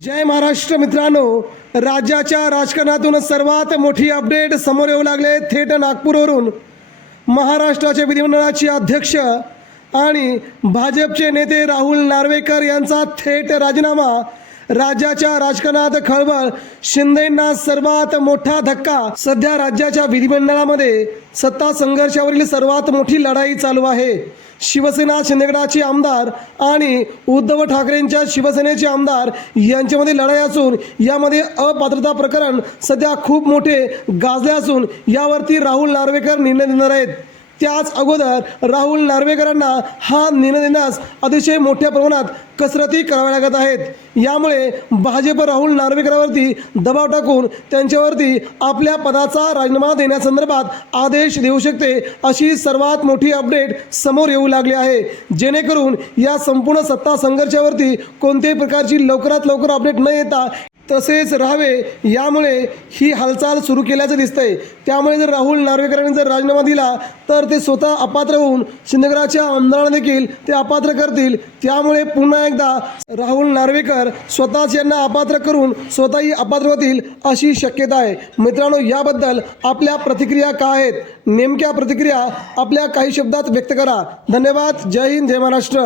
जय महाराष्ट्र मित्रांनो. राज्याच्या राजकारणातून सर्वात मोठी अपडेट समोर येऊ लागले थेट नागपूरवरून. महाराष्ट्राचे विधिमंडळाचे अध्यक्ष आणि भाजपचे नेते राहुल नार्वेकर यांचा थेट राजीनामा राज्याच्या राजकारणात खळबळ. शिंदेंना सर्वात मोठा धक्का. सध्या राज्याच्या विधिमंडळामध्ये सत्ता संघर्षावरील सर्वात मोठी लढाई चालू आहे. शिवसेना शिंदेगडाचे आमदार आणि उद्धव ठाकरेंच्या शिवसेनेचे आमदार यांच्यामध्ये लढाई असून यामध्ये अपात्रता प्रकरण सध्या खूप मोठे गाजले असून यावरती राहुल नार्वेकर निर्णय देणार आहेत. त्याच अगोदर राहुल नार्वेकरांना हा निर्णय देण्यास अतिशय मोठ्या प्रमाणात कसरती कराव्या लागत आहेत. यामुळे भाजप राहुल नार्वेकरांवरती दबाव टाकून त्यांच्यावरती आपल्या पदाचा राजीनामा देण्यासंदर्भात आदेश देऊ शकते अशी सर्वात मोठी अपडेट समोर येऊ लागली आहे. जेणेकरून या संपूर्ण सत्ता संघर्षावरती कोणत्याही प्रकारची लवकरात लवकर अपडेट न येता तसेच राहावे यामुळे ही हालचाल सुरू केल्याचं दिसतंय. त्यामुळे जर राहुल नार्वेकरांनी जर राजीनामा दिला तर ते स्वतः अपात्र होऊन शिंदेगडाच्या आमदारांना देखील ते अपात्र करतील. त्यामुळे पुन्हा एकदा राहुल नार्वेकर स्वतःच यांना अपात्र करून स्वतःही अपात्र होतील अशी शक्यता आहे. मित्रांनो याबद्दल आपल्या प्रतिक्रिया काय आहेत? नेमक्या प्रतिक्रिया आपल्या काही शब्दात व्यक्त करा. धन्यवाद. जय हिंद जय महाराष्ट्र.